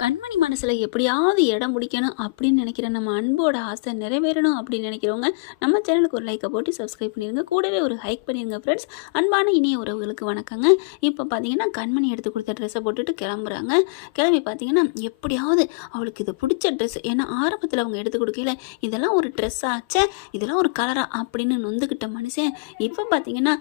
கண்மணி மனசில் எப்படியாவது இடம் பிடிக்கணும் அப்படின்னு நினைக்கிற நம்ம அன்போட ஆசை நிறைவேறணும் அப்படின்னு நினைக்கிறவங்க நம்ம சேனலுக்கு ஒரு லைக்கை போட்டு சப்ஸ்கிரைப் பண்ணிடுங்க. கூடவே ஒரு ஹைக் பண்ணிடுங்க ஃப்ரெண்ட்ஸ். அன்பான இனிய உறவுகளுக்கு வணக்கங்க. இப்போ பார்த்தீங்கன்னா கண்மணி எடுத்து கொடுத்த ட்ரெஸ்ஸை போட்டுட்டு கிளம்புறாங்க. கிளம்பி பார்த்தீங்கன்னா எப்படியாவது அவளுக்கு இது பிடிச்ச ட்ரெஸ், ஏன்னா ஆரம்பத்தில் அவங்க எடுத்து கொடுக்கல இதெல்லாம் ஒரு ட்ரெஸ் ஆச்சே, இதெல்லாம் ஒரு கலரா அப்படின்னு நொந்துக்கிட்ட மனுஷன் இப்போ பார்த்தீங்கன்னா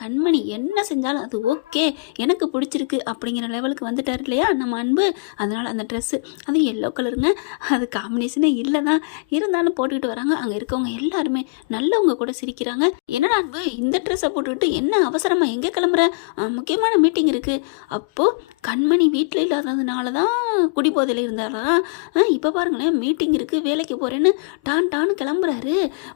கண்மணி என்ன செஞ்சாலும் அது ஓகே, எனக்கு பிடிச்சிருக்கு அப்படிங்கிற லெவலுக்கு வந்துட்டார் இல்லையா நம்ம அன்பு. அதனால் அந்த ட்ரெஸ்ஸு அது எல்லோ கலருங்க, அது காம்பினேஷனே இல்லை தான், இருந்தாலும் போட்டுக்கிட்டு வராங்க. அங்கே இருக்கவங்க எல்லாருமே நல்லவங்க கூட சிரிக்கிறாங்க. என்னடா அன்பு இந்த ட்ரெஸ்ஸை போட்டுக்கிட்டு என்ன அவசரமாக எங்கே கிளம்புற, முக்கியமான மீட்டிங் இருக்குது. அப்போது கண்மணி வீட்டில் இல்லாததுனால தான் குடிபோதையில் இருந்தாரா, இப்போ பாருங்களேன் மீட்டிங் இருக்குது வேலைக்கு போகிறேன்னு டான்னு கிளம்புறாரு.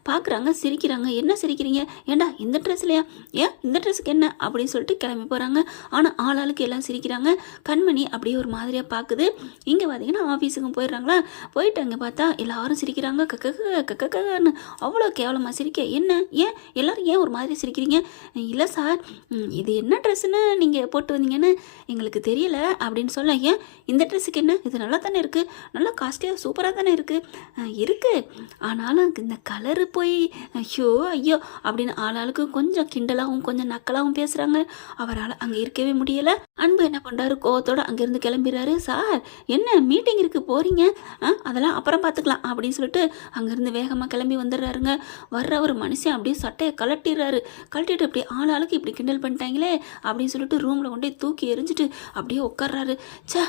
பார்க்குறாங்க சிரிக்கிறாங்க. என்ன சிரிக்கிறீங்க, ஏண்டா இந்த ட்ரெஸ்லையா, ஏன் இந்த ட்ரெஸ்ஸுக்கு என்ன அப்படின்னு சொல்லிட்டு கிளம்பி போகிறாங்க. ஆனால் ஆளாளுக்கு எல்லாம் சிரிக்கிறாங்க. கண்மணி அப்படியே ஒரு மாதிரியாக பார்க்குது. இங்கே பார்த்தீங்கன்னா ஆஃபீஸுக்கும் போயிடுறாங்களா, போயிட்டு அங்கே பார்த்தா எல்லாரும் சிரிக்கிறாங்க. கக்கன்னு அவ்வளோ கேவலமாக சிரிக்க. என்ன ஏன் எல்லாரும் ஏன் ஒரு மாதிரி சிரிக்கிறீங்க, இல்லை சார் இது என்ன ட்ரெஸ்ஸுன்னு நீங்கள் போட்டு வந்தீங்கன்னு எங்களுக்கு தெரியல அப்படின்னு சொல்ல. ஏன் இந்த ட்ரெஸ்ஸுக்கு என்ன, இது நல்லா தானே இருக்குது, நல்லா காஸ்ட்லியாக சூப்பராக தானே இருக்குது ஆனாலும் இந்த கலரு போய் ஐயோ அப்படின்னு ஆளாளுக்கு கொஞ்சம் கிண்டலாகவும் கொஞ்சம் நக்கலாகவும் பேசுகிறாங்க. அவரால் அங்கே இருக்கவே முடியலை. அன்பு என்ன பண்ணுறாரு, கோவத்தோடு அங்கேருந்து கிளம்பிடுறாரு. சார் என்ன மீட்டிங் இருக்குது போகிறீங்க, அதெல்லாம் அப்புறம் பார்த்துக்கலாம் அப்படின்னு சொல்லிட்டு அங்கேருந்து வேகமாக கிளம்பி வந்துடுறாருங்க. வர்ற ஒரு மனுஷன் அப்படியே சட்டையை கழட்டிட்டு அப்படியே ஆளாளுக்கு இப்படி கிண்டல் பண்ணிட்டாங்களே அப்படின்னு சொல்லிட்டு ரூமில் கொண்டே தூக்கி எரிஞ்சிட்டு அப்படியே உட்கார்றாரு. சே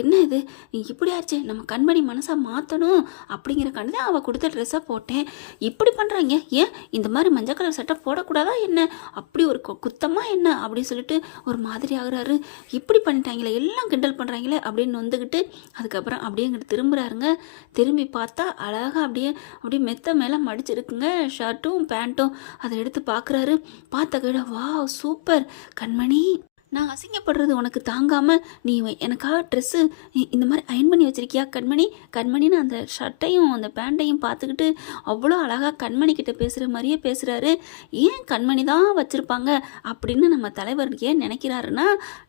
என்ன இது இப்படி ஆச்சு, நம்ம கண்மணி மனசை மாற்றணும் அப்படிங்கிறக்காண்டி தான் அவள் கொடுத்த ட்ரெஸ்ஸை போட்டேன், இப்படி பண்ணுறாங்க, ஏன் இந்த மாதிரி மஞ்சள் கலர் சட்டை போடக்கூடாதா என்ன, அப்படி ஒரு குத்தமாக என்ன அப்படின்னு சொல்லிட்டு ஒரு மாதிரி ஆகுறாரு. இப்படி பண்ணிட்டாங்களே எல்லாம் கிண்டல் பண்ணுறாங்களே அப்படின்னு வந்துக்கிட்டு அதுக்கப்புறம் அப்படியே இங்கிட்டு திரும்புகிறாருங்க. திரும்பி பார்த்தா அழகாக அப்படியே மெத்த மேலே மடிச்சிருக்குங்க ஷர்ட்டும் பேண்ட்டும். அதை எடுத்து பார்க்குறாரு. பார்த்த கையில் வா சூப்பர் கண்மணி, நான் அசிங்கப்படுறது உனக்கு தாங்காமல் நீ எனக்காக ட்ரெஸ்ஸு இந்த மாதிரி அயன் பண்ணி வச்சுருக்கியா கண்மணின்னு அந்த ஷர்ட்டையும் அந்த பேண்ட்டையும் பார்த்துக்கிட்டு அவ்வளோ அழகாக கண்மணி கிட்ட பேசுகிற மாதிரியே பேசுகிறாரு. ஏன் கண்மணி தான் வச்சுருப்பாங்க அப்படின்னு நம்ம தலைவர் ஏன் நினைக்கிறாருன்னா,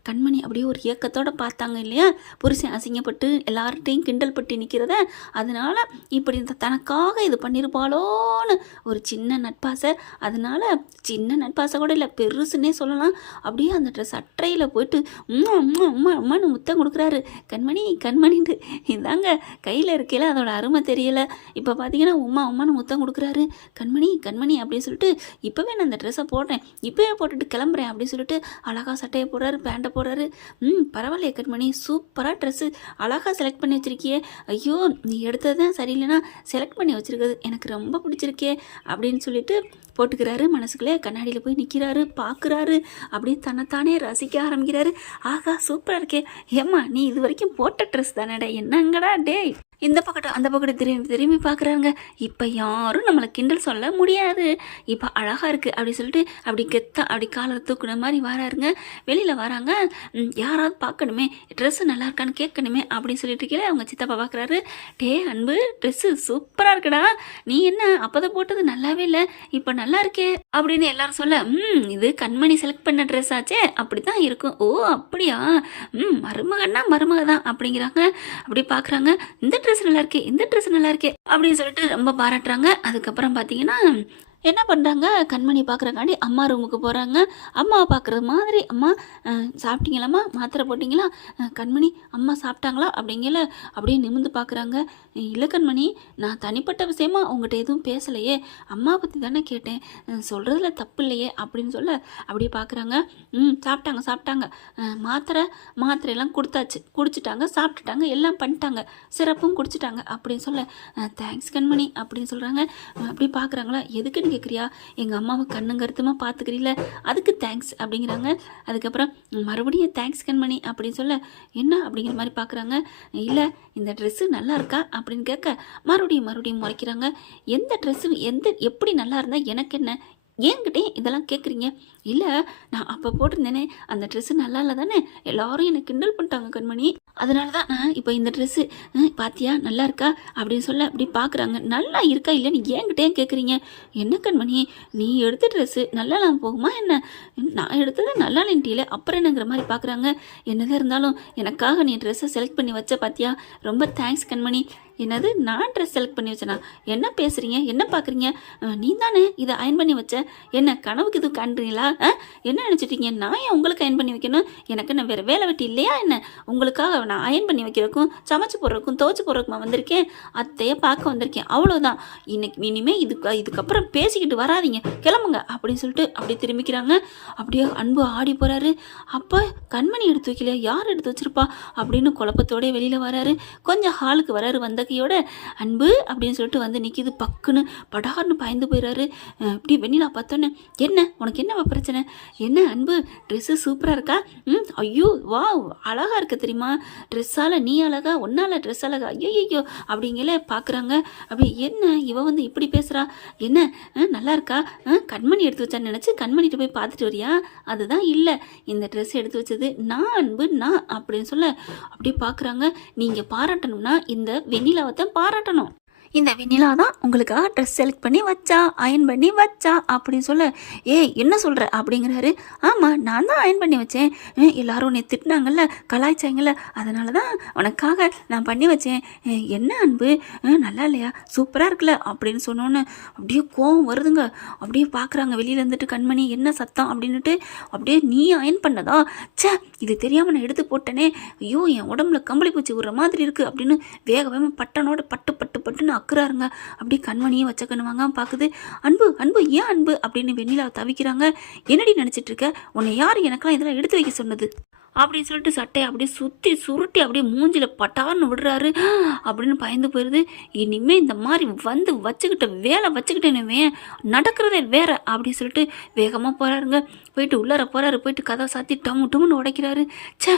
கண்மணி அப்படியே ஒரு இயக்கத்தோடு பார்த்தாங்க இல்லையா, புருஷன் அசிங்கப்பட்டு எல்லார்ட்டையும் கிண்டல் பட்டு நிற்கிறத, அதனால் இப்படி தனக்காக இது பண்ணியிருப்பாளோன்னு ஒரு சின்ன நட்பாசை. அதனால் சின்ன நட்பாசை கூட இல்லை, பெருசுன்னே சொல்லலாம். அப்படியே அந்த ட்ரெஸ் ட்ரையில் போயிட்டு அம்மான்னு முத்தம் கொடுக்குறாரு. கண்மணின்ட்டு இதாங்க கையில் இருக்கையில் அதோட அருமை தெரியலை. இப்போ பார்த்தீங்கன்னா உம்மான்னு முத்தம் கொடுக்குறாரு. கண்மணி அப்படின்னு சொல்லிட்டு இப்போவே நான் அந்த ட்ரெஸ்ஸை போட்டேன், இப்போவே போட்டுட்டு கிளம்புறேன் அப்படின்னு சொல்லிட்டு அழகாக சட்டையை போடுறாரு, பேண்ட்டை போடுறாரு. பரவாயில்லையே கண்மணி, சூப்பராக ட்ரெஸ்ஸு அழகாக செலக்ட் பண்ணி வச்சுருக்கியே, ஐயோ நீ எடுத்தது தான் சரியில்லைன்னா செலக்ட் பண்ணி வச்சுருக்கிறது எனக்கு ரொம்ப பிடிச்சிருக்கே அப்படின்னு சொல்லிட்டு போட்டுக்கிறாரு. மனசுக்குள்ளே கண்ணாடியில் போய் நிற்கிறாரு, பார்க்குறாரு, அப்படியே தன்னைத்தானே ரசிக்க ஆரம்பிக்கிறாரு. ஆகா சூப்பராக இருக்கே, ஏம்மா நீ இது வரைக்கும் போட்ட ட்ரெஸ் தானேடா, என்னங்கடா டே, இந்த பக்கத்து அந்த பக்கத்து திரும்பி பார்க்குறாங்க. இப்போ யாரும் நம்மளை கிண்டல் சொல்ல முடியாது, இப்போ அழகாக இருக்குது அப்படி சொல்லிட்டு அப்படி கெத்தா அப்படி காலை தூக்குன மாதிரி வராருங்க. வெளியில் வராங்க, யாராவது பார்க்கணுமே, ட்ரெஸ்ஸு நல்லா இருக்கான்னு கேட்கணுமே அப்படின்னு சொல்லிட்டு இருக்கீங்களே அவங்க சித்தப்பா பார்க்குறாரு. டே அன்பு ட்ரெஸ்ஸு சூப்பராக இருக்குடா, நீ என்ன அப்போதை போட்டது நல்லாவே இல்லை, இப்போ நல்லா இருக்கே அப்படின்னு எல்லாரும் சொல்ல, இது கண்மணி செலக்ட் பண்ண ட்ரெஸ் ஆச்சே அப்படி தான் இருக்கும். ஓ அப்படியா, மருமக தான் அப்படிங்கிறாங்க. அப்படி பார்க்குறாங்க, இந்த ட்ரெஸ் நல்லா இருக்கே அப்படின்னு சொல்லிட்டு ரொம்ப பாராட்டுறாங்க. அதுக்கப்புறம் பார்த்தீங்கன்னா என்ன பண்ணுறாங்க, கண்மணி பார்க்குறக்காண்டி அம்மா ரூமுக்கு போகிறாங்க. அம்மாவை பார்க்குறது மாதிரி, அம்மா சாப்பிட்டீங்களாம்மா, மாத்திரை போட்டிங்களா, கண்மணி அம்மா சாப்பிட்டாங்களா அப்படிங்கல அப்படியே நிமிர்ந்து பார்க்குறாங்க. இல்லை கண்மணி, நான் தனிப்பட்ட விஷயமா உங்கள்கிட்ட எதுவும் பேசலையே, அம்மா பற்றி தானே கேட்டேன், சொல்கிறதுல தப்பு இல்லையே அப்படின்னு சொல்ல அப்படியே பார்க்குறாங்க. சாப்பிட்டாங்க, மாத்திரையெல்லாம் குடிச்சிட்டாங்க, சாப்பிட்டுட்டாங்க, எல்லாம் பண்ணிட்டாங்க, சிறப்பும் குடிச்சிட்டாங்க அப்படின்னு சொல்ல, தேங்க்ஸ் கண்மணி அப்படின்னு சொல்கிறாங்க. அப்படி பார்க்குறாங்களா, எதுக்குன்னு கேட்குறியா, எங்கள் அம்மாவை கண்ணும் கருத்துமாக பார்த்துக்கிறீல அதுக்கு தேங்க்ஸ் அப்படிங்கிறாங்க. அதுக்கப்புறம் மறுபடியும் தேங்க்ஸ் கண்மணி அப்படின்னு சொல்ல, என்ன அப்படிங்கிற மாதிரி பார்க்குறாங்க. இல்லை இந்த ட்ரெஸ்ஸு நல்லா இருக்கா அப்படின்னு கேட்க மறுபடியும் முறைக்கிறாங்க. எந்த ட்ரெஸ்ஸு எப்படி நல்லா இருந்தால் எனக்கு என்ன, ஏன்கிட்டயும் இதெல்லாம் கேட்குறீங்க? இல்லை, நான் அப்போ போட்டிருந்தேனே அந்த ட்ரெஸ்ஸு நல்லா இல்லை தானே, எல்லாரும் என்னை கிண்டல் பண்ணிட்டாங்க கண்மணி. அதனால தான் நான் இப்போ இந்த ட்ரெஸ்ஸு பாத்தியா நல்லா இருக்கா அப்படின்னு சொல்ல அப்படி பார்க்குறாங்க. நல்லா இருக்கா இல்லைன்னு என்கிட்ட ஏன் கேட்குறீங்க? என்ன கண்மணி, நீ எடுத்த ட்ரெஸ்ஸு நல்லாலாம் போகுமா என்ன? நான் எடுத்தது நல்லா இல்லைன்ட்டில அப்புறம் என்னங்கிற மாதிரி பார்க்குறாங்க. என்னதான் இருந்தாலும் எனக்காக நீ ட்ரெஸ்ஸை செலக்ட் பண்ணி வச்ச பாத்தியா, ரொம்ப தேங்க்ஸ் கண்மணி. என்னது, நான் ட்ரெஸ் செலக்ட் பண்ணி வச்சேனா? என்ன பேசுகிறீங்க, என்ன பார்க்குறீங்க? நீ தானே இதை அயன் பண்ணி வச்ச. என்ன கனவுக்கு இது காண்றீங்களா? என்ன நினச்சிட்டீங்க? நான் ஏன் உங்களுக்கு அயன் பண்ணி வைக்கணும்? எனக்கு என்ன வேறு வேலை வெட்டி இல்லையா என்ன? உங்களுக்காக நான் அயன் பண்ணி வைக்கிறதுக்கும் சமைச்சு போடுறதுக்கும் துவச்சி போடுறதுக்குமா வந்திருக்கேன்? அத்தையை பார்க்க வந்திருக்கேன், அவ்வளோதான். இனிமேல் இதுக்கப்புறம் பேசிக்கிட்டு வராதிங்க, கிளம்புங்க அப்படின்னு சொல்லிட்டு அப்படியே திரும்பிக்கிறாங்க. அப்படியே அன்பு ஆடி போகிறாரு. அப்போ கண்மணி எடுத்து வைக்கல, யார் எடுத்து வச்சிருப்பா அப்படின்னு குழப்பத்தோடய வெளியில் வராரு. கொஞ்சம் ஹாலுக்கு வராரு. வந்த கையோட அன்பு அப்படின்னு சொல்லிட்டு வந்து நிற்கிது. பக்குன்னு படார்னு பாய்ந்து போயிடுறாரு. இப்படி வெண்ணிலா பார்த்தோன்னே, என்ன உனக்கு என்ன பிரச்சனை? என்ன அன்பு, ட்ரெஸ்ஸு சூப்பராக இருக்கா? ஐயோ வா, அழகாக இருக்க தெரியுமா? ட்ரெஸ்ஸால் நீ அழகா, ஒன்றால் ட்ரெஸ் அழகா, ஐயோ அப்படிங்கல பார்க்குறாங்க. அப்படி என்ன இவ வந்து இப்படி பேசுகிறா? என்ன நல்லா இருக்கா? கண்மணி எடுத்து வச்சான்னு நினச்சி கண்மணிட்டு போய் பார்த்துட்டு வரியா? அதுதான் இல்லை, இந்த ட்ரெஸ் எடுத்து வச்சது நான் அன்பு, நான் அப்படின்னு சொல்ல அப்படியே பார்க்குறாங்க. நீங்கள் பாராட்டணும்னா இந்த வெண்ணிலாவை தான் பாராட்டணும். இந்த வெண்ணிலா தான் உங்களுக்காக ட்ரெஸ் செலக்ட் பண்ணி வச்சா, அயன் பண்ணி வச்சா அப்படின்னு சொல்ல, என்ன சொல்கிற அப்படிங்கிறாரு. ஆமாம், நான் தான் அயன் பண்ணி வச்சேன். எல்லாரும் உன்னை திட்டினாங்கல்ல, கலாய்ச்சாங்கல்ல, அதனால தான் உனக்காக நான் பண்ணி வச்சேன். என்ன அன்பு, நல்லா இல்லையா, சூப்பராக இருக்குல்ல அப்படின்னு சொன்னோன்னு அப்படியே கோவம் வருதுங்க. அப்படியே பார்க்குறாங்க வெளியில் இருந்துட்டு கண்மணி, என்ன சத்தம் அப்படின்னுட்டு. அப்படியே நீ அயன் பண்ணதா? சே, இது தெரியாமல் நான் எடுத்து போட்டேனே, ஐயோ என் உடம்புல கம்பளி பூச்சி விடுற மாதிரி இருக்குது அப்படின்னு வேக வேகமாக பட்டனோட பட்டுன்னு அக்குறாருங்க. அப்படி கண்மணியும் வச்ச கண்ணு வாங்காம பார்க்குது. அன்பு அன்பு ஏன் அன்பு அப்படின்னு வெண்ணிலா தவிக்கிறாங்க. என்னடி நினச்சிட்டு இருக்க? உன்னை யார் எனக்கெல்லாம் இதெல்லாம் எடுத்து வைக்க சொன்னது அப்படின்னு சொல்லிட்டு சட்டையை அப்படியே சுற்றி சுருட்டி அப்படியே மூஞ்சில் பட்டார்னு விடுறாரு. அப்படின்னு பயந்து போயிடுது. இனிமேல் இந்த மாதிரி வந்து வேலை வச்சுக்கிட்டேனே நடக்கிறதே வேற அப்படின்னு சொல்லிட்டு வேகமாக போகிறாருங்க. போயிட்டு உள்ளார போகிறாரு. போயிட்டு கதை சாத்தி டம்முன்னு உடைக்கிறாரு. சே,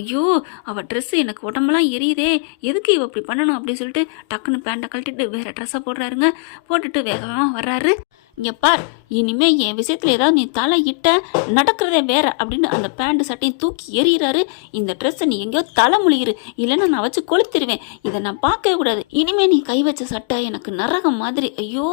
ஐயோ அவள் ட்ரெஸ்ஸு எனக்கு உடம்பெல்லாம் எரியுதே, எதுக்கு இவ இப்படி பண்ணணும் அப்படின்னு சொல்லிட்டு டக்குன்னு பேண்ட்டை கழட்டிட்டு வேறு ட்ரெஸ்ஸை போடுறாருங்க. போட்டுட்டு வேகமாக வர்றாரு. இங்கே பார், இனிமேல் என் விஷயத்தில் ஏதாவது நீ தலை இட்ட நடக்கிறதே வேற அப்படின்னு அந்த பேண்ட்டு சட்டையும் தூக்கி எறிகிறாரு. இந்த ட்ரெஸ்ஸை நீ எங்கேயோ தலை முழிகிறு, இல்லைன்னா நான் வச்சு கொளுத்திடுவேன், இதை நான் பார்க்கவே கூடாது. இனிமேல் நீ கை வச்ச சட்டை எனக்கு நரகம் மாதிரி, ஐயோ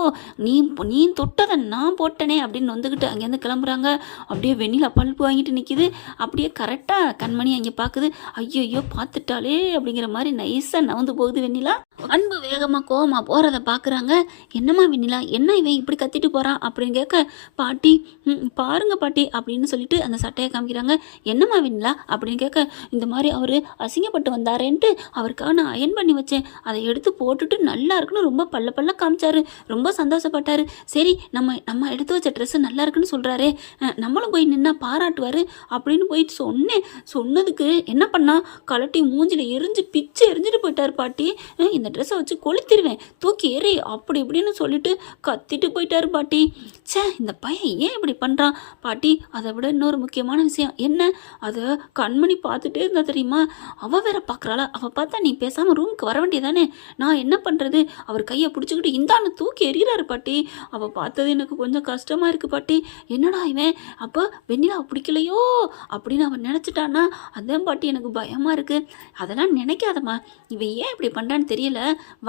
நீ தொட்டதை நான் போட்டனே அப்படின்னு வந்துக்கிட்டு அங்கேருந்து கிளம்புறாங்க. அப்படியே வெண்ணிலா பல்பு வாங்கிட்டு நிற்கிது. அப்படியே கரெக்டாக கண்மணி அங்கே பார்க்குது. ஐயோ பார்த்துட்டாலே அப்படிங்கிற மாதிரி நைஸாக நவந்து போகுது வெண்ணிலா. அன்பு வேகமாக கோவமாக போகிறத பார்க்குறாங்க. என்னம்மா வெண்ணிலா, என்ன இவன் இப்படி கத்திட்டு போகிறான் அப்படின்னு கேட்க, பாட்டி பாருங்க பாட்டி அப்படின்னு சொல்லிட்டு அந்த சட்டையை காமிக்கிறாங்க. என்னம்மா வெண்ணிலா அப்படின்னு கேட்க, இந்த மாதிரி அவர் அசிங்கப்பட்டு வந்தாரேன்ட்டு அவருக்காக நான் அயன் பண்ணி வச்சேன், அதை எடுத்து போட்டுட்டு நல்லா இருக்குன்னு ரொம்ப பல்ல காமிச்சாரு, ரொம்ப சந்தோஷப்பட்டாரு. சரி நம்ம எடுத்து வச்ச ட்ரெஸ்ஸு நல்லா இருக்குன்னு சொல்கிறாரே, நம்மளும் போய் நின்னா பாராட்டுவார் அப்படின்னு போயிட்டு சொன்னதுக்கு என்ன பண்ணா, கலட்டி மூஞ்சில் பிச்சு எரிஞ்சிட்டு போயிட்டார் பாட்டி. இந்த ட்ரெஸ்ஸை வச்சு கொளுத்திடுவேன், தூக்கி எறி அப்படி இப்படின்னு சொல்லிட்டு கத்திட்டு போயிட்டாரு பாட்டி. சே, இந்த பையன் ஏன் இப்படி பண்ணுறான் பாட்டி? அதை விட இன்னொரு முக்கியமான விஷயம் என்ன, அதை கண்மணி பார்த்துட்டே இருந்தா தெரியுமா? அவள் வேற பார்க்குறாளா? அவள் பார்த்தா நீ பேசாமல் ரூமுக்கு வர வேண்டியதானே, நான் என்ன பண்ணுறது? அவர் கையை பிடிச்சிக்கிட்டு இந்தான்னு தூக்கி எறிகிறாரு பாட்டி. அவள் பார்த்தது எனக்கு கொஞ்சம் கஷ்டமாக இருக்குது பாட்டி. என்னடா இவன் அப்போ வெண்ணிலாவை பிடிக்கலையோ அப்படின்னு அவன் நினச்சிட்டான்னா, அதான் பாட்டி எனக்கு பயமாக இருக்குது. அதெல்லாம் நினைக்காதம்மா, இவன் ஏன் இப்படி பண்ணுறான்னு தெரியல,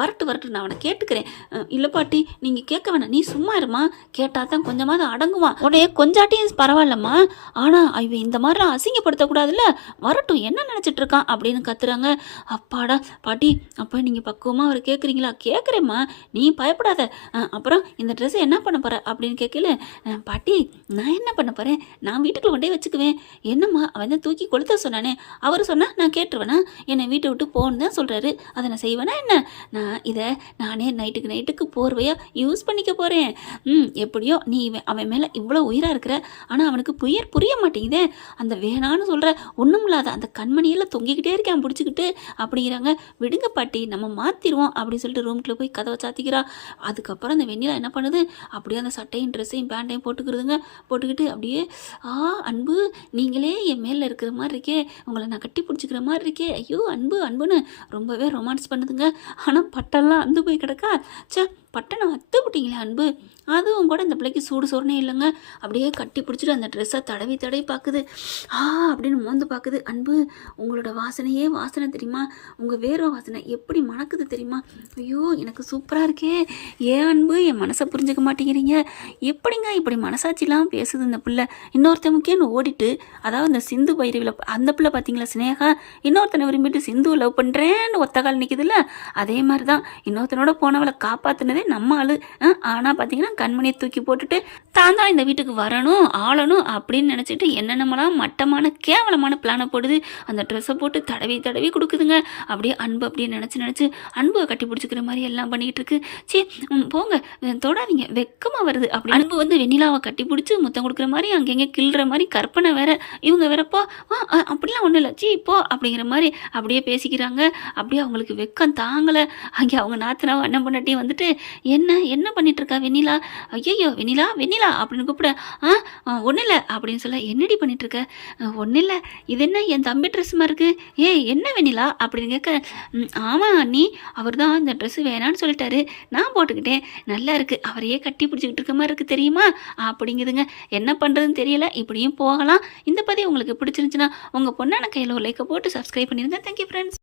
வரட்டு நான் அவனை கேட்டுக்கிறேன். இல்லை பாட்டி நீங்கள் கேட்க வேணாம், நீ சும்மா இருமா, கேட்டால் தான் கொஞ்சமாவது அடங்குவான். உடைய கொஞ்சாட்டியும் பரவாயில்லம்மா, ஆனால் இவன் இந்த மாதிரிலாம் அசிங்கப்படுத்தக்கூடாதுல்ல, வரட்டும் என்ன நினச்சிட்டு இருக்கான் அப்படின்னு கத்துறாங்க. அப்பாடா பாட்டி, அப்போ நீங்கள் பக்குவமாக அவர் கேட்குறீங்களா? கேட்குறேம்மா, நீ பயப்படாத. அப்புறம் இந்த ட்ரெஸ்ஸை என்ன பண்ண போகிற அப்படின்னு கேட்கல. பாட்டி நான் என்ன பண்ண போகிறேன், நான் வீட்டுக்குள்ள கொண்டே வச்சுக்குவேன். என்னம்மா அவன் தான் தூக்கி கொளுத்த சொன்னானே, அவர் சொன்னால் நான் கேட்டுருவேனா? என்னை வீட்டை விட்டு போன்னு தான் சொல்கிறாரு, அதை நான் செய்வேனா என்ன? நான் இதை நானே நைட்டுக்கு போர்வையாக யூஸ் பண்ணிக்க போகிறேன். எப்படியோ நீ அவன் மேலே இவ்வளோ உயிராக இருக்கிற, ஆனால் அவனுக்கு புரிய மாட்டேங்குதே, அந்த வேணான்னு சொல்கிற ஒன்றும் இல்லாத அந்த கண்மணியில் தொங்கிக்கிட்டே இருக்கேன் பிடிச்சிக்கிட்டு அப்படிங்கிறாங்க. விடுங்க பாட்டி நம்ம மாற்றிடுவோம் அப்படின்னு சொல்லிட்டு ரூம்குள்ளே போய் கதவை சாத்திக்கிறா. அதுக்கப்புறம் அந்த வெண்ணிலா என்ன பண்ணுது, அப்படியே அந்த சட்டையும் ட்ரெஸ்ஸையும் பேண்ட்டையும் போட்டுக்கிட்டு அப்படியே அன்பு நீங்களே என் மேலே இருக்கிற மாதிரி இருக்கே, உங்களை நான் கட்டி பிடிச்சிக்கிற மாதிரி இருக்கே, ஐயோ அன்புன்னு ரொம்பவே ரொமான்ஸ் பண்ணுதுங்க. ஆனால் பட்டெல்லாம் அந்து போய் கிடக்கா. சே, பட்டனை அத்து விட்டீங்களே அன்பு. அதுவும் கூட இந்த பிள்ளைக்கு சூடு சொரணே இல்லைங்க. அப்படியே கட்டி பிடிச்சிட்டு அந்த ட்ரெஸ்ஸை தடவி தடவி பார்க்குது. அப்படின்னு மோந்து பார்க்குது. அன்பு, உங்களோட வாசனையே வாசனை தெரியுமா? உங்கள் வேர்வை வாசனை எப்படி மணக்குது தெரியுமா? ஐயோ, எனக்கு சூப்பராக இருக்கே. ஏன் அன்பு என் மனசை புரிஞ்சுக்க மாட்டேங்கிறீங்க? எப்படிங்க இப்படி மனசாட்சிலாம் பேசுது இந்த பிள்ளை? இன்னொருத்த முக்கியன்னு ஓடிட்டு, அதாவது இந்த சிந்து பைரவியில் அந்த பிள்ளை பார்த்தீங்களா சினேகா, இன்னொருத்தனை விரும்பிட்டு சிந்து லவ் பண்ணுறேன்னு ஒத்த கால் நிற்கிதுல்ல, அதே மாதிரி தான் இன்னொருத்தனோட போனவளை காப்பாற்றினதே நம்ம ஆளு. ஆனால் பார்த்தீங்கன்னா கண்மணியை தூக்கி போட்டுட்டு தான் தான் இந்த வீட்டுக்கு வரணும் ஆளணும் அப்படின்னு நினச்சிட்டு என்னென்னமெல்லாம் மட்டமான கேவலமான பிளானை போடுது. அந்த ட்ரெஸ்ஸை போட்டு தடவி தடவி கொடுக்குதுங்க. அப்படியே அன்பு அப்படியே நினச்சி அன்பை கட்டி பிடிச்சிக்கிற மாதிரி எல்லாம் பண்ணிக்கிட்டு இருக்கு. சே, போங்க, தொடாதீங்க, வெக்கமாக வருது. அப்படி அன்பு வந்து வெண்ணிலாவை கட்டி பிடிச்சி முத்தம் கொடுக்குற மாதிரி அங்கங்கே கிள்ற மாதிரி கற்பனை வேற. இவங்க வேறப்போ அப்படிலாம் ஒன்றும் இல்லை, சீ போ அப்படிங்கிற மாதிரி அப்படியே பேசிக்கிறாங்க. அப்படியே அவங்களுக்கு வெக்கம் தாங்கலை. அங்கே அவங்க நாத்தனாவும் அண்ணன் பொண்டாட்டியும் வந்துட்டு என்ன பண்ணிட்டு இருக்கா வெண்ணிலா? ஐயோ வெண்ணிலா வெண்ணிலா அப்படின்னு கூப்பிட, ஒன்றும் இல்லை அப்படின்னு சொல்ல, என்னடி பண்ணிட்டு இருக்க? ஒன்றும் இல்லை, இது என்ன என் தம்பி ட்ரெஸ் மாதிரி இருக்கு, என்ன வெண்ணிலா அப்படின்னு கேட்க, ஆமாம் அண்ணி, அவர் தான் இந்த ட்ரெஸ்ஸு வேணான்னு சொல்லிட்டாரு, நான் போட்டுக்கிட்டேன், நல்லா இருக்குது, அவரையே கட்டி பிடிச்சிக்கிட்டு இருக்க மாதிரி இருக்குது தெரியுமா அப்படிங்குதுங்க. என்ன பண்ணுறதுன்னு தெரியல. இப்படியும் போகலாம். இந்த பதிவு உங்களுக்கு பிடிச்சிருந்துச்சுன்னா உங்கள் பொண்ணான கையில் ஒரு லைக்கை போட்டு சப்ஸ்கிரைப் பண்ணிடுங்க. Thank you friends.